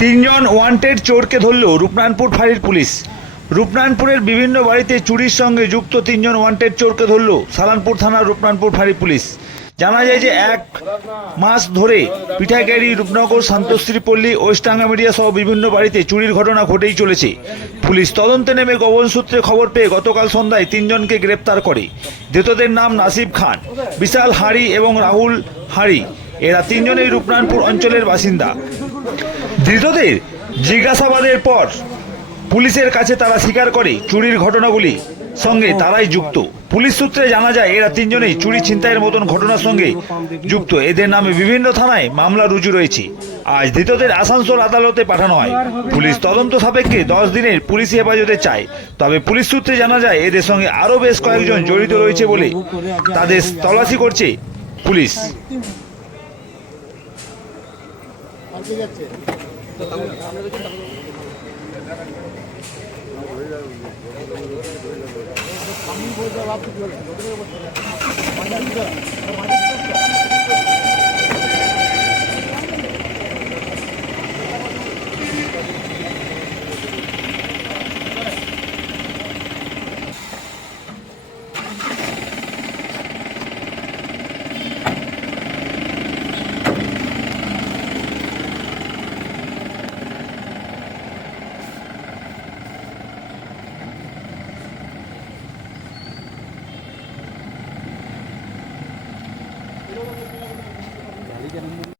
তিনজন ওয়ান্টেড চোরকে ধরল রূপনারায়ণপুর ফাঁড়ির পুলিশ। রূপনারায়ণপুরের বিভিন্ন বাড়িতে চুরির সঙ্গে যুক্ত তিনজন ওয়ান্টেড চোরকে ধরল সালানপুর থানার রূপনারায়ণপুর ফাঁড়ির পুলিশ। জানা যায় যে এক মাস ধরে পিঠাইগাড়ি, রূপনগর, শান্তশ্রীপল্লী, ওয়েস্টাঙ্গামিডিয়া সহ বিভিন্ন বাড়িতে চুরির ঘটনা ঘটেই চলেছে। পুলিশ তদন্তে নেমে গোপন সূত্রে খবর পেয়ে গতকাল সন্ধ্যায় তিনজনকে গ্রেপ্তার করে। ধৃতদের নাম নাসিব খান, বিশাল হাঁড়ি এবং রাহুল হাঁড়ি। এরা তিনজনেই রূপনারায়ণপুর অঞ্চলের বাসিন্দা। ধৃতদের জিজ্ঞাসাবাদের পর পুলিশের কাছে তারা স্বীকার করে চুরির ঘটনাগুলি সঙ্গে তারাই যুক্ত। পুলিশ সূত্রে জানা যায় এরা তিনজনেই চুরি ছিনতাইয়ের মতন ঘটনার সঙ্গে যুক্ত। এদের নামে বিভিন্ন থানায় মামলা রুজু রয়েছে। আজ ধৃতদের আসানসোল আদালতে পাঠানো হয়। পুলিশ তদন্ত সাপেক্ষে 10 দিনের পুলিশি হেফাজতে চায়। তবে পুলিশ সূত্রে জানা যায় এদের সঙ্গে আরও বেশ কয়েকজন জড়িত রয়েছে বলে তাদের তল্লাশি করছে পুলিশ। আমি